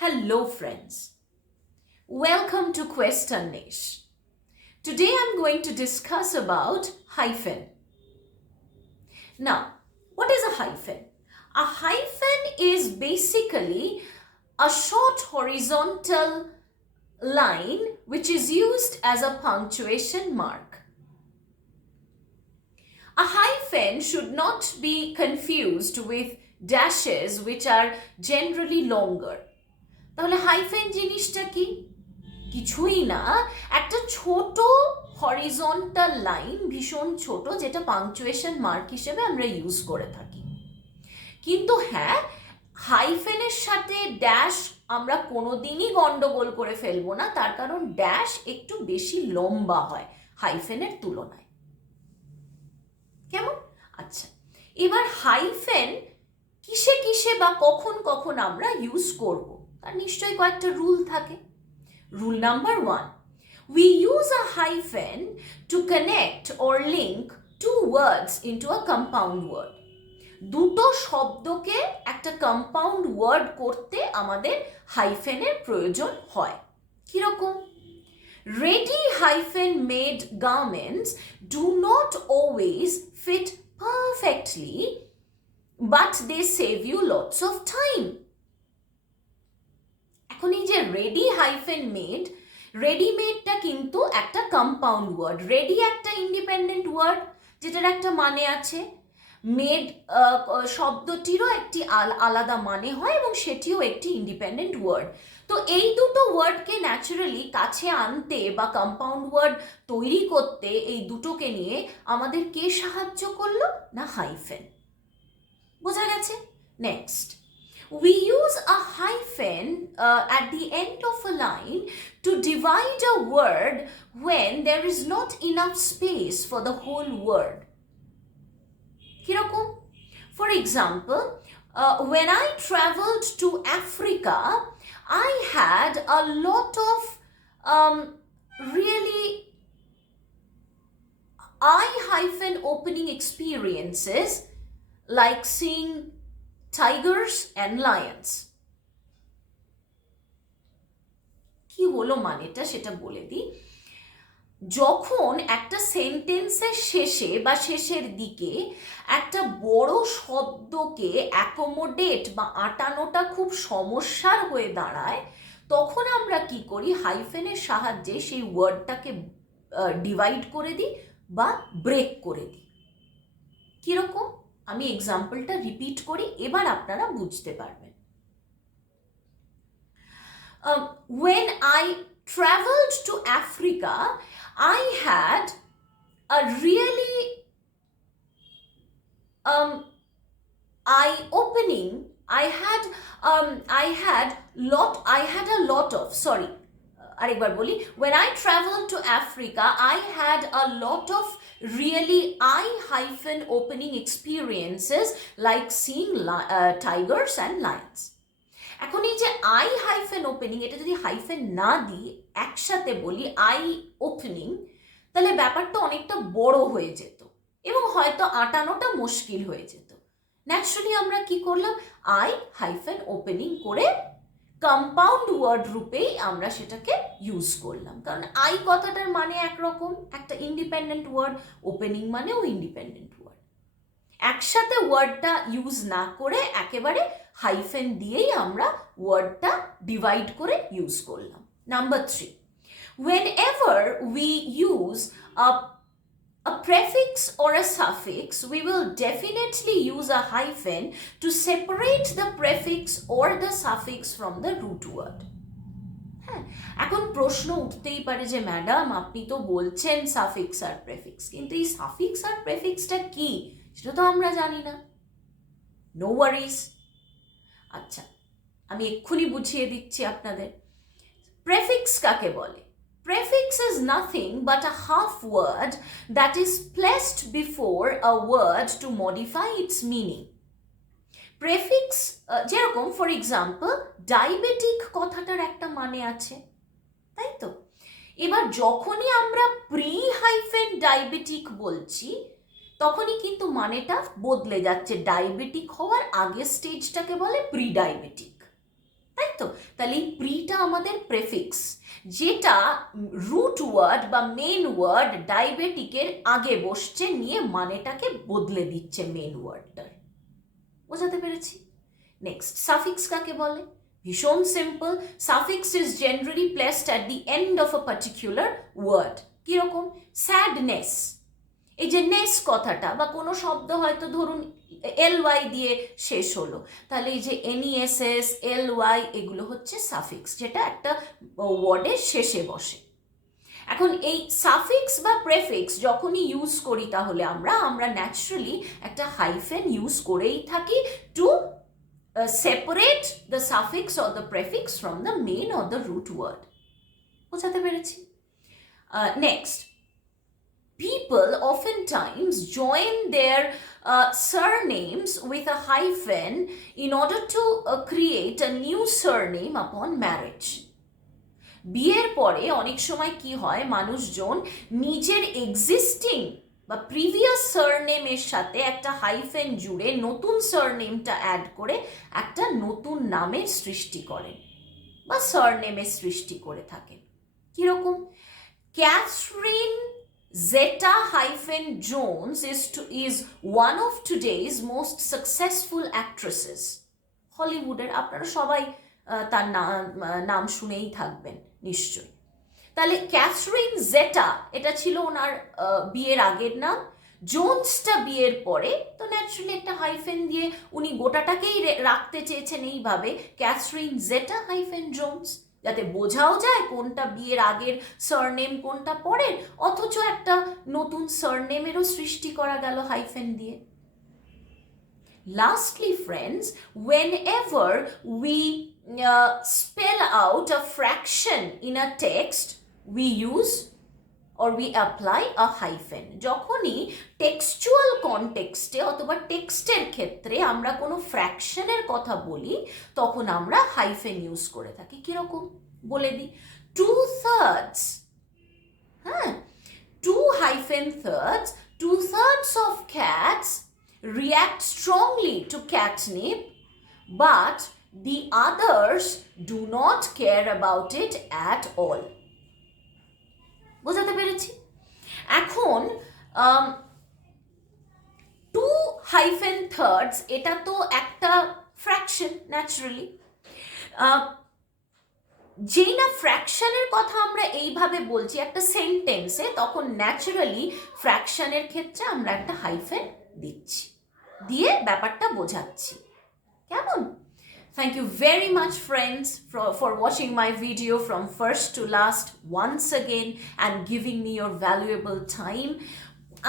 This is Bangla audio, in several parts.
Hello friends, welcome to Quest Anwesh. Today I'm going to discuss about hyphen. Now, what is a hyphen? A hyphen is basically a short horizontal line which is used as a punctuation mark. A hyphen should not be confused with dashes which are generally longer. তাহলে হাইফেন জিনিসটা কি? কিছুই না, একটা ছোট হরিজন্টাল লাইন, ভীষণ ছোট, যেটা পাংচুয়েশন মার্ক হিসেবে আমরা ইউজ করে থাকি। কিন্তু হ্যাঁ, হাইফেনের সাথে ড্যাশ আমরা কোনোদিনই গন্ডগোল করে ফেলবো না, তার কারণ ড্যাশ একটু বেশি লম্বা হয় হাইফেনের তুলনায়। কেমন? আচ্ছা, এবার হাইফেন কিসে কিসে বা কখন কখন আমরা ইউজ করব, তার নিশ্চয়ই কয়েকটা রুল থাকে। Rule number 1, we use a hyphen to connect or link two words into a compound word. দুটো শব্দকে একটা কম্পাউন্ড ওয়ার্ড করতে আমাদের হাইফেনের প্রয়োজন হয়। কিরকম? Ready hyphen made garments do not always fit perfectly, but they save you lots of time. এখন এই যে রেডি হাইফেন মেড, রেডিমেডটা কিন্তু একটা কম্পাউন্ড ওয়ার্ড। রেডি একটা ইন্ডিপেন্ডেন্ট ওয়ার্ড যেটার একটা মানে আছে, মেড শব্দটিরও একটি আলাদা মানে হয় এবং সেটিও একটি ইন্ডিপেন্ডেন্ট ওয়ার্ড। তো এই দুটো ওয়ার্ডকে ন্যাচারালি কাছে আনতে বা কম্পাউন্ড ওয়ার্ড তৈরি করতে এই দুটোকে নিয়ে আমাদের কে সাহায্য করলো? না, হাইফেন। বোঝা গেছে? Next, we use a hyphen at the end of a line to divide a word when there is not enough space for the whole word. কিরকম? For example, when I traveled to Africa, I had a lot of really eye-hyphen opening experiences, like seeing tigers and lions. কি হলো মানেটা সেটা বলে দিই। যখন একটা সেন্টেন্সের শেষে বা শেষের দিকে একটা বড় শব্দকে অ্যাকোমোডেট বা আটানোটা খুব সমস্যার হয়ে দাঁড়ায়, তখন আমরা কি করি? হাইফেনের সাহায্যে সেই ওয়ার্ডটাকে ডিভাইড করে দিই বা ব্রেক করে দিই। কিরকম? আমি এক্সাম্পলটা রিপিট করি, এবার আপনারা বুঝতে পারবেন। When I traveled to Africa, I had a really eye-opening. I had a lot of আরেকবার বলি, when I traveled to Africa, I had a lot of really eye-hyphen opening experiences, like seeing tigers and lions. এখন এই যে আই হাইফেন ওপেনিং, এটা যদি হাইফেন না দিই, একসাথে বলি আই ওপেনিং, তাহলে ব্যাপারটা অনেকটা বড় হয়ে যেত এবং হয়তো আটানোটা মুশকিল হয়ে যেত। ন্যাচারালি আমরা কি করলাম? আই হাইফেন ওপেনিং করে কম্পাউন্ড ওয়ার্ড রূপেই আমরা সেটাকে ইউজ করলাম, কারণ আই কথাটার মানে একরকম, একটা ইন্ডিপেন্ডেন্ট ওয়ার্ড, ওপেনিং মানেও ইন্ডিপেন্ডেন্ট ওয়ার্ড। একসাথে ওয়ার্ডটা ইউজ না করে একেবারে হাইফেন দিয়েই আমরা ওয়ার্ডটা ডিভাইড করে ইউজ করলাম। Number 3, whenever we use a prefix or a suffix, we will definitely use a hyphen to separate the prefix or the suffix from the root word. হ্যাঁ, এখন প্রশ্ন উঠতেই পারে যে ম্যাডাম আপনি তো বলছেন সাফিক্স আর প্রেফিক্স, কিন্তু এই সাফিক্স আর প্রেফিক্সটা কি সেটা তো আমরা জানি না। No worries. আচ্ছা, আমি এক্ষুনি বুঝিয়ে দিচ্ছি আপনাদের। প্রেফিক্স কাকে বলে? Prefix is nothing but a half word that is placed before a word to modify its meaning. Prefix যেরকম ফর এক্সাম্পল ডায়াবেটিক কথাটার একটা মানে আছে, তাই তো? এবার যখনই আমরা প্রি হাইফেন ডায়াবেটিক বলছি, তখনই কিন্তু মানেটা বদলে যাচ্ছে। ডায়াবেটিক হওয়ার আগের স্টেজটাকে বলে প্রি ডায়াবেটিক, তাই তো? তাহলে এই প্রিটা আমাদের প্রেফিক্স, যেটা রুট ওয়ার্ড বা মেন ওয়ার্ড ডায়াবেটিকের আগে বসছে, নিয়ে মানেটাকে বদলে দিচ্ছে মেন ওয়ার্ডটার। বোঝাতে পেরেছি? নেক্সট, সাফিক্স কাকে বলে? ভীষণ simple. Suffix is generally placed at the end of a particular word. কিরকম? স্যাডনেস, এই যে নেস কথাটা, বা কোনো শব্দ হয়তো ধরুন ly দিয়ে শেষ হলো, তাহলে এই যে NESS, ly এগুলো হচ্ছে সাফিক্স, যেটা একটা ওয়ার্ডের শেষে বসে। এখন এই সাফিক্স বা প্রেফিক্স যখনই ইউজ করি, তাহলে আমরা ন্যাচারালি একটা হাইফেন ইউজ করেই থাকি to separate the suffix or the prefix from the main or the root word. বোঝাতে পেরেছি? Next, people oftentimes join their surnames with a hyphen in order to create a new surname upon marriage. বিয়ের পরে অনেক সময় কি হয়, মানুষজন নিজের এক্সিস্টিং বা প্রিভিয়াস সারনেমের সাথে একটা হাইফেন জুড়ে নতুন সারনেমটা অ্যাড করে একটা নতুন নামের সৃষ্টি করেন বা সারনেমের সৃষ্টি করে থাকেন। কিরকম? Catherine Zeta hyphen Jones is one of today's most successful actresses. হলিউডের আপনারা সবাই তার নাম শুনেই থাকবেন নিশ্চয়ই। তাহলে ক্যাথরিন জেটা এটা ছিল ওনার বিয়ের আগের নাম, জোনসটা বিয়ের পরে, তো ন্যাচারালি একটা হাইফেন দিয়ে উনি গোটাটাকেই রাখতে চেয়েছেন এইভাবে, ক্যাথরিন জেটা হাইফেন জোনস, যাতে বোঝাও যায় কোনটা বিয়ের আগের সারনেম কোনটা পরের, অথচ একটা নতুন সারনেমেরও সৃষ্টি করা গেল হাইফেন দিয়ে। Lastly, friends, whenever we spell out a fraction in a text, we use or we apply a hyphen. যখনই টেক্সচুয়াল কনটেক্সটে অথবা টেক্সটের ক্ষেত্রে আমরা কোনো ফ্র্যাকশনের কথা বলি, তখন আমরা হাইফেন ইউজ করে থাকি। কিরকম বলে দিই, 2/3, হ্যাঁ, 2 hyphen thirds, 2/3 of cats react strongly to catnip, but the others do not care about it at all. বোঝাতে পেরেছি? এখন 2 hyphen thirds এটা তো একটা ফ্র্যাকশন ন্যাচারালি, যেই না ফ্র্যাকশনের কথা আমরা এইভাবে বলছি একটা সেন্টেন্সে, তখন ন্যাচারালি ফ্র্যাকশনের ক্ষেত্রে আমরা একটা হাইফেন দিচ্ছি, দিয়ে ব্যাপারটা বোঝাচ্ছি। কেমন? Thank you very much, friends, for watching my video from first to last once again and giving me your valuable time.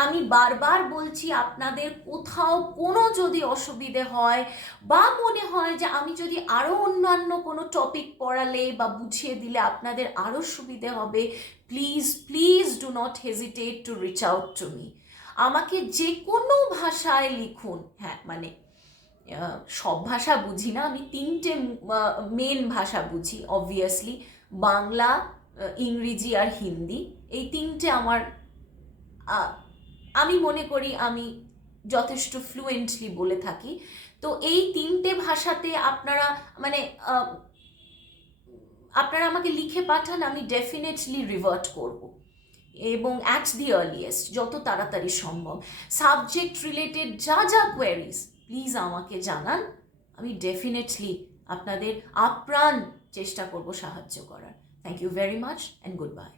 আমি বারবার বলছি, আপনাদের কোথাও কোনো যদি অসুবিধে হয় বা মনে হয় যে আমি যদি আরও অন্যান্য কোনো টপিক পড়ালে বা বুঝিয়ে দিলে আপনাদের আরও সুবিধে হবে, please please do not hesitate to reach out to me. আমাকে যে কোনো ভাষায় লিখুন, হ্যাঁ মানে সব ভাষা বুঝি না, আমি 3টে মেন ভাষা বুঝি অবভিয়াসলি, বাংলা, ইংরেজি আর হিন্দি। এই 3টে আমি মনে করি আমি যথেষ্ট ফ্লুয়েন্টলি বলে থাকি। তো এই 3টে ভাষাতে আপনারা আমাকে লিখে পাঠান, আমি ডেফিনেটলি রিভার্ট করব, এবং অ্যাট দি আর্লিয়েস্ট যত তাড়াতাড়ি সম্ভব। সাবজেক্ট রিলেটেড যা কোয়ারিজ প্লিজ আমাকে জানান, আমি ডেফিনেটলি আপনাদের আপ্রাণ চেষ্টা করব সাহায্য করার। Thank you very much and good bye.